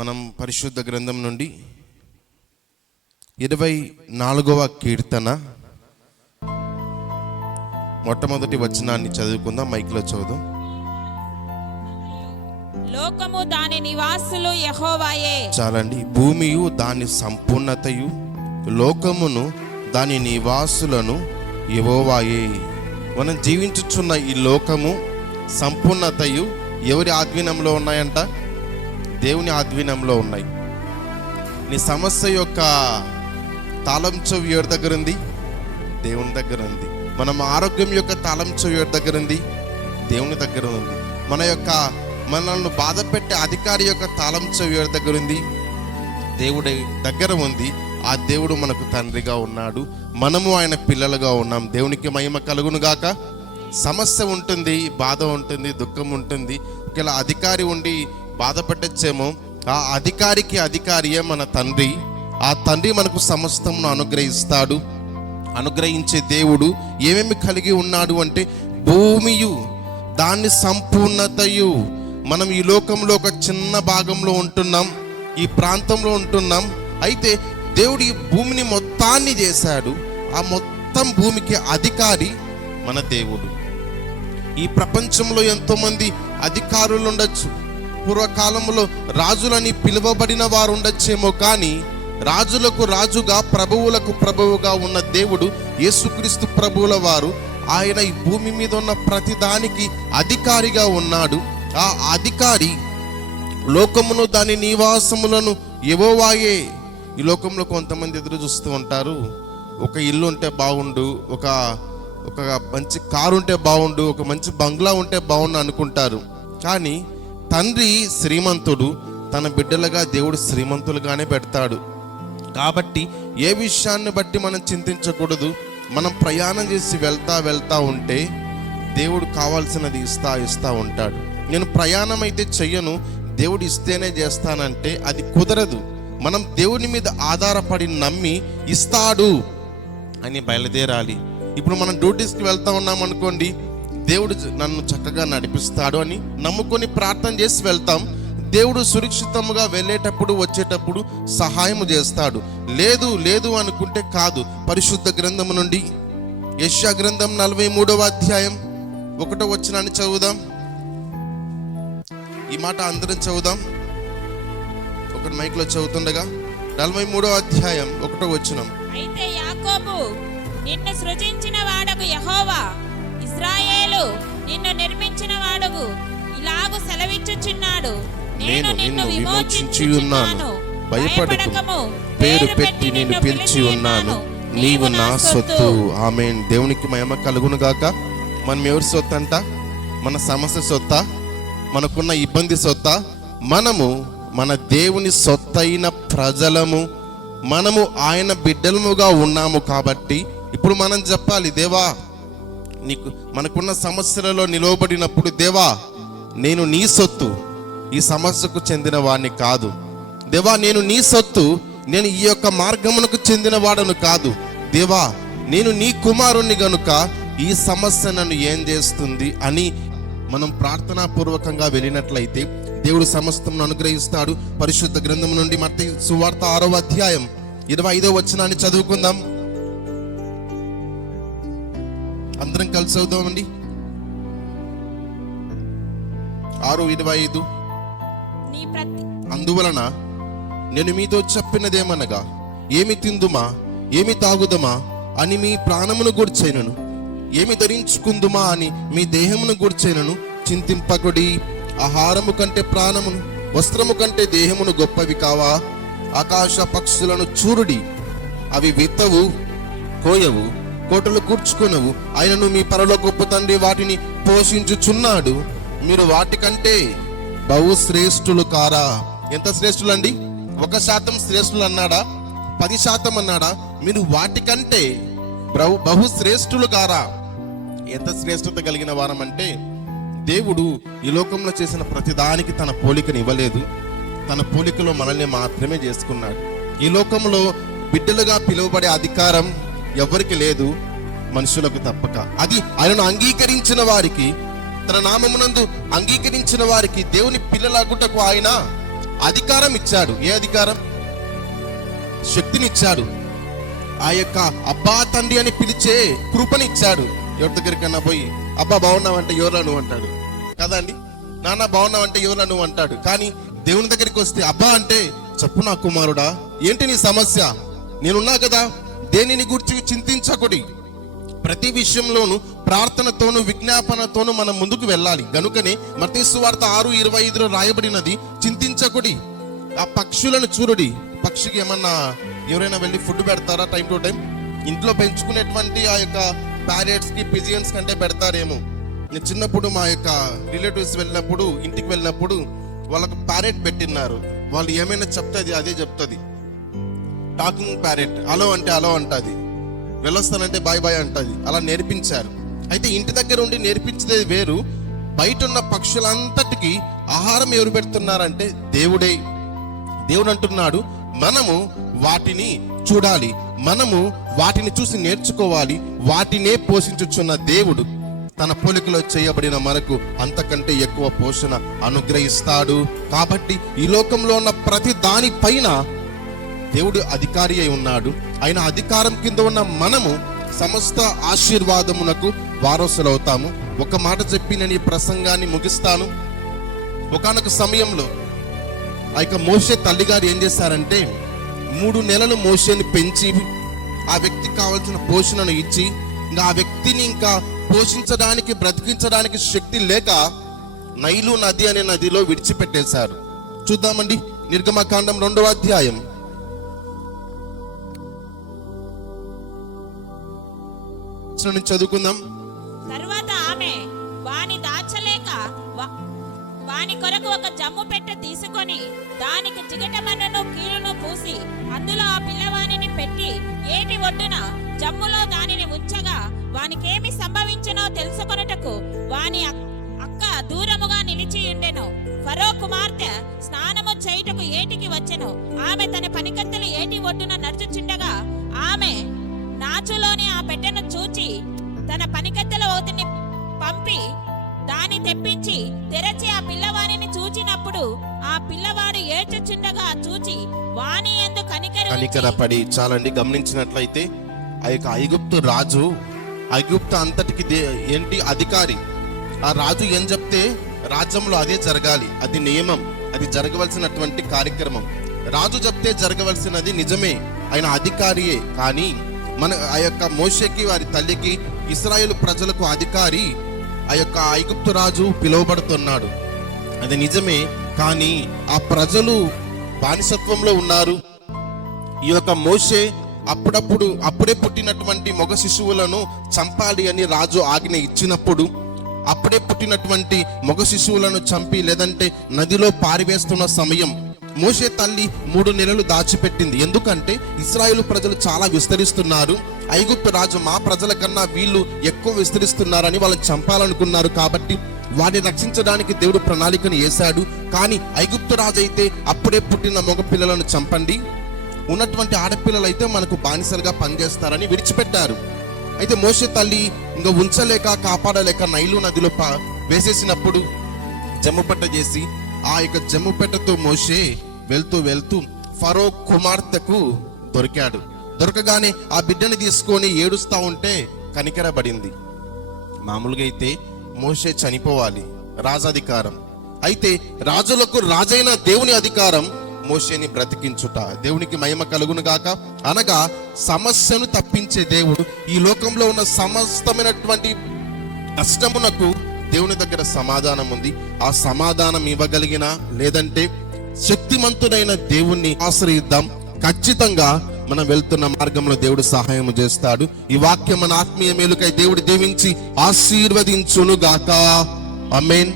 మనం పరిశుద్ధ గ్రంథం నుండి 24వ కీర్తన మొట్టమొదటి వచనాన్ని చదువుకుందాం. మైక్లో చదువుదాం. లోకము దాని నివాసులు యెహోవాయే. చాలండి. భూమియు దాని సంపూర్ణతయు లోకమును దాని నివాసులను యెహోవాయే. మనం జీవించుచున్న ఈ లోకము సంపూర్ణతయు ఎవరి ఆధీనంలో ఉన్నాయంట? దేవుని ఆధీనంలో ఉన్నాయి. నీ సమస్య యొక్క తాళం చెవి ఎవరి దగ్గర ఉంది? దేవుని దగ్గర ఉంది. మనం ఆరోగ్యం యొక్క తాళం చెవి ఎవరి దగ్గర ఉంది? దేవుని దగ్గర ఉంది. మనల్ని బాధ పెట్టే అధికారి యొక్క తాళం చెవి ఎవరి దగ్గర ఉంది? దేవుడి దగ్గర ఉంది. ఆ దేవుడు మనకు తండ్రిగా ఉన్నాడు, మనము ఆయన పిల్లలుగా ఉన్నాం. దేవునికి మహిమ కలుగును గాక. సమస్య ఉంటుంది, బాధ ఉంటుంది, దుఃఖం ఉంటుంది. ఇలా అధికారి ఉండి బాధ పెట్టచ్చేమో, ఆ అధికారికి అధికారియే మన తండ్రి. ఆ తండ్రి మనకు సమస్తమును అనుగ్రహిస్తాడు. అనుగ్రహించే దేవుడు ఏమేమి కలిగి ఉన్నాడు అంటే భూమియు దాన్ని సంపూర్ణతయు. మనం ఈ లోకంలో ఒక చిన్న భాగంలో ఉంటున్నాం, ఈ ప్రాంతంలో ఉంటున్నాం. అయితే దేవుడు ఈ భూమిని మొత్తాన్ని చేశాడు. ఆ మొత్తం భూమికి అధికారి మన దేవుడు. ఈ ప్రపంచంలో ఎంతో మంది అధికారులు ఉండొచ్చు. పూర్వకాలంలో రాజులని పిలువబడిన వారు ఉండొచ్చేమో, కానీ రాజులకు రాజుగా ప్రభువులకు ప్రభువుగా ఉన్న దేవుడు యేసుక్రీస్తు ప్రభువుల వారు. ఆయన ఈ భూమి మీద ఉన్న ప్రతి దానికి అధికారిగా ఉన్నాడు. ఆ అధికారి లోకమును దాని నివాసములను యెహోవాయే. ఈ లోకంలో కొంతమంది ఎదురు చూస్తూ ఉంటారు. ఒక ఇల్లు ఉంటే బాగుండు, ఒక మంచి కారు ఉంటే బాగుండు, ఒక మంచి బంగ్లా ఉంటే బాగుండు అనుకుంటారు. కానీ తండ్రి శ్రీమంతుడు, తన బిడ్డలుగా దేవుడు శ్రీమంతులుగానే పెడతాడు. కాబట్టి ఏ విషయాన్ని బట్టి మనం చింతించకూడదు. మనం ప్రయాణం చేసి వెళ్తా ఉంటే దేవుడు కావాల్సినది ఇస్తా ఉంటాడు. నేను ప్రయాణం అయితే చెయ్యను, దేవుడు ఇస్తేనే చేస్తానంటే అది కుదరదు. మనం దేవుని మీద ఆధారపడి నమ్మి ఇస్తాడు అని బయలుదేరాలి. ఇప్పుడు మనం డ్యూటీస్కి వెళ్తా ఉన్నాం అనుకోండి, దేవుడు నన్ను చక్కగా నడిపిస్తాడు అని నమ్ముకొని ప్రార్థన చేసి వెళ్తాం. దేవుడు సురక్షితంగా వెళ్ళేటప్పుడు వచ్చేటప్పుడు సహాయం చేస్తాడు. లేదు అనుకుంటే కాదు. పరిశుద్ధ గ్రంథము నుండి యెషయా గ్రంథం 43వ అధ్యాయం 1వ వచనాన్ని చదువుదాం. ఈ మాట అందరం చదువుదాం. ఒకటి మైక్లో చదువుతుండగా 43వ అధ్యాయం 1వ వచనం. అయితే యాకోబు నిన్ను సృజించిన వాడగు యెహోవా, ఇశ్రాయేలు నిన్ను నిర్మించిన వాడగు ఇలాగు సెలవిచ్చుచున్నాడు, నేను నిన్ను విమోచించి ఉన్నాను, భయపడకము, పేరు పెట్టి నిన్ను పిలిచి ఉన్నాను, నీవు నా సొత్తు. ఆమేన్. దేవునికి మహిమ కలుగును గాక. మనం ఎవరి సొత్తు అంట? మన సమస్య సొత్తా? మనకున్న ఇబ్బంది సొత్తా? మనము మన దేవుని సొత్తైన ప్రజలము. మనము ఆయన బిడ్డలముగా ఉన్నాము. కాబట్టి ఇప్పుడు మనం చెప్పాలి, దేవా మనకున్న సమస్యలలో నిలవబడినప్పుడు, దేవా నేను నీ సొత్తు, ఈ సమస్యకు చెందిన వాడిని కాదు. దేవా నేను నీ సొత్తు, నేను ఈ యొక్క మార్గమునకు చెందిన వాడను కాదు. దేవా నేను నీ కుమారుణ్ణి గనుక ఈ సమస్య నన్ను ఏం చేస్తుంది అని మనం ప్రార్థనాపూర్వకంగా వెళ్ళినట్లయితే దేవుడు సమస్తమును అనుగ్రహిస్తాడు. పరిశుద్ధ గ్రంథం నుండి మత్తయి సువార్త 6వ అధ్యాయం 25వ వచనాన్ని చదువుకుందాం. అందరం కలిసి చదువుదామండి. 6:25. అందువలన నేను మీతో చెప్పినదేమనగా, ఏమి తిందుమా, ఏమి తాగుదమా అని మీ ప్రాణమును గూర్చైనను, ఏమి ధరించుకుందుమా అని మీ దేహమును గూర్చైనను చింతింపకుడి. ఆహారము కంటే ప్రాణమును, వస్త్రము కంటే దేహమును గొప్పవి కావా? ఆకాశ పక్షులను చూరుడి, అవి విత్తవు, కోయవు, కోటలు కూర్చుకొనవు, ఆయనను మీ పరలోకపు తండ్రి వాటిని పోషించుచున్నాడు. మీరు వాటికంటే బహు శ్రేష్ఠులు కారా? ఎంత శ్రేష్ఠులు అండి? 1% శ్రేష్ఠులు అన్నాడా? 10% అన్నాడా? మీరు వాటికంటే బహు శ్రేష్ఠులు కారా? ఎంత శ్రేష్ఠత కలిగిన వారం అంటే, దేవుడు ఈ లోకంలో చేసిన ప్రతిదానికి తన పోలికను ఇవ్వలేదు. తన పోలికలో మనల్ని మాత్రమే చేసుకున్నాడు. ఈ లోకంలో బిడ్డలుగా పిలువబడే అధికారం ఎవరికి లేదు, మనుషులకు తప్పక. అది ఆయనను అంగీకరించిన వారికి, తన నామమునందు అంగీకరించిన వారికి దేవుని పిల్లలాగుటకు ఆయన అధికారం ఇచ్చాడు. ఏ అధికారం? శక్తినిచ్చాడు. ఆ యొక్క అబ్బా తండ్రి అని పిలిచే కృపనిచ్చాడు. ఎవరి దగ్గరికన్నా పోయి అబ్బా బాగున్నావంటే ఎవరా నువ్వు అంటాడు కదా అండి. నాన్న బాగున్నావంటే ఎవరా నువ్వు అంటాడు. కానీ దేవుని దగ్గరికి వస్తే అబ్బా అంటే చెప్పు నా కుమారుడా, ఏంటి నీ సమస్య, నేనున్నా కదా, దేనిని గురించి చింతించకుడి. ప్రతి విషయంలోనూ ప్రార్థనతోనూ విజ్ఞాపనతోనూ మనం ముందుకు వెళ్ళాలి. గనుకనే మత్తయి సువార్త 6:25 రాయబడినది, చింతించకుడి. ఆ పక్షులను చూడుడి. పక్షికి ఏమన్నా ఎవరైనా వెళ్ళి ఫుడ్ పెడతారా? టైం టు టైం ఇంట్లో పెంచుకునేటువంటి ఆ యొక్క ప్యారెట్స్ కి పిజియన్స్ కంటే పెడతారేమో. నేను చిన్నప్పుడు మా యొక్క రిలేటివ్స్ వెళ్ళినప్పుడు, ఇంటికి వెళ్ళినప్పుడు వాళ్ళకు ప్యారెట్ పెట్టినారు. వాళ్ళు ఏమైనా చెప్తే అదే చెప్తుంది. Talking parrot. అలో అంటే అలో అంటది, వెళ్ళొస్తానంటే బాయ్ బాయ్ అంటది. అలా నేర్పించారు. అయితే ఇంటి దగ్గర ఉండి నేర్పించేది వేరు, బయట ఉన్న పక్షులంతటికి ఆహారం ఎవరు పెడుతున్నారంటే దేవుడే. దేవుడు అంటున్నాడు, మనము వాటిని చూడాలి, మనము వాటిని చూసి నేర్చుకోవాలి. వాటినే పోషించుచున్న దేవుడు తన పోలికలో చేయబడిన మనకు అంతకంటే ఎక్కువ పోషణ అనుగ్రహిస్తాడు. కాబట్టి ఈ లోకంలో ఉన్న ప్రతి దాని పైన దేవుడు అధికారి అయి ఉన్నాడు. ఆయన అధికారం కింద ఉన్న మనము సమస్త ఆశీర్వాదమునకు వారసులవుతాము. ఒక మాట చెప్పి నేను ఈ ప్రసంగాన్ని ముగిస్తాను. ఒకానొక సమయంలో ఆ యొక్క మోషే తల్లిగారు ఏం చేశారంటే 3 నెలలు మోషేని పెంచి ఆ వ్యక్తికి కావాల్సిన పోషణను ఇచ్చి, ఇంకా ఆ వ్యక్తిని ఇంకా పోషించడానికి బ్రతికించడానికి శక్తి లేక నైలు నది అనే నదిలో విడిచిపెట్టేశారు. చూద్దామండి, నిర్గమకాండం 2వ అధ్యాయం నుంచి చదువుకుందాం. తరువాత ఆమె వాని దాచలేక వాని కొరకు ఒక జమ్ము పెట్టె తీసుకొని దానికి జిగటమన్నను కీలును పూసి అందులో ఆ పిల్లవానిని పెట్టి ఏటి ఒడ్డున జమ్ములో దానిని ఉంచగా వానికేమి సంభవించునో తెలుసుకొనుటకు వాని అక్క దూరముగా నిలిచి ఉండెను. ఫరో కుమార్తె స్నానము చేయుటకు ఏటికి వచ్చెను. ఆమె తన పనికత్తెలు ఏటి ఒడ్డున నడుచుచుండగా ఆమె నాచులోని ఆ పెట్టెను చూచి తన పనికత్తెల ఒకటిని పంపి దాన్ని తెప్పించి తెరచి ఆ పిల్లవానిని చూచినప్పుడు ఆ పిల్లవాడు ఏడ్చుచుండగా చూచి వాని యందు కనికరపడి. చాలండి, గమనించినట్లయితే ఆ యొక్క ఐగుప్తు రాజు, ఐగుప్తు అంతటికి ఏంటి అధికారి. ఆ రాజు ఏం చెప్తే రాజ్యంలో అదే జరగాలి. అది నియమం, అది జరగవలసినటువంటి కార్యక్రమం. రాజు చెప్తే జరగవలసినది నిజమే, ఆయన అధికారియే. కానీ మన ఆ యొక్క మోషేకి, వారి తల్లికి, ఇశ్రాయేలు ప్రజలకు అధికారి ఆ యొక్క ఐగుప్తు రాజు పిలువబడుతున్నాడు. అది నిజమే, కానీ ఆ ప్రజలు బానిసత్వంలో ఉన్నారు. ఈ యొక్క మోషే అప్పుడే పుట్టినటువంటి మగ శిశువులను చంపాలి అని రాజు ఆజ్ఞ ఇచ్చినప్పుడు, అప్పుడే పుట్టినటువంటి మగ శిశువులను చంపి లేదంటే నదిలో పారివేస్తున్న సమయం మోషే తల్లి 3 నెలలు దాచిపెట్టింది. ఎందుకంటే ఇశ్రాయేలు ప్రజలు చాలా విస్తరిస్తున్నారు, ఐగుప్తు రాజు మా ప్రజల కన్నా వీళ్ళు ఎక్కువ విస్తరిస్తున్నారని వాళ్ళని చంపాలనుకున్నారు. కాబట్టి వారిని రక్షించడానికి దేవుడు ప్రణాళికను వేశాడు. కానీ ఐగుప్తు రాజు అయితే అప్పుడే పుట్టిన మగ పిల్లలను చంపండి, ఉన్నటువంటి ఆడపిల్లలు అయితే మనకు బానిసలుగా పనిచేస్తారని విడిచిపెట్టారు. అయితే మోషే తల్లి ఇంకా ఉంచలేక కాపాడలేక నైలు నదిలో వేసేసినప్పుడు జమ్ముపెట్ట చేసి ఆ యొక్క జమ్ముపెట్టతో మోషే వెళ్తూ ఫరో కుమార్తెకు దొరికాడు. దొరకగానే ఆ బిడ్డని తీసుకొని ఏడుస్తా ఉంటే కనికరబడింది. మామూలుగా అయితే మోషే చనిపోవాలి, రాజాధికారం. అయితే రాజులకు రాజైన దేవుని అధికారం మోషేని బ్రతికించుట. దేవునికి మహిమ కలుగును గాక. అనగా సమస్యను తప్పించే దేవుడు. ఈ లోకంలో ఉన్న సమస్తమైనటువంటి కష్టమునకు దేవుని దగ్గర సమాధానం ఉంది. ఆ సమాధానం ఇవ్వగలిగిన లేదంటే శక్తిమంతుడైన దేవుణ్ణి ఆశ్రయిద్దాం. ఖచ్చితంగా మనం వెళ్తున్న మార్గంలో దేవుడు సహాయం చేస్తాడు. ఈ వాక్యం మన ఆత్మీయ మేలుకై దేవుడు దీవించి ఆశీర్వదించును గాక. ఆమేన్.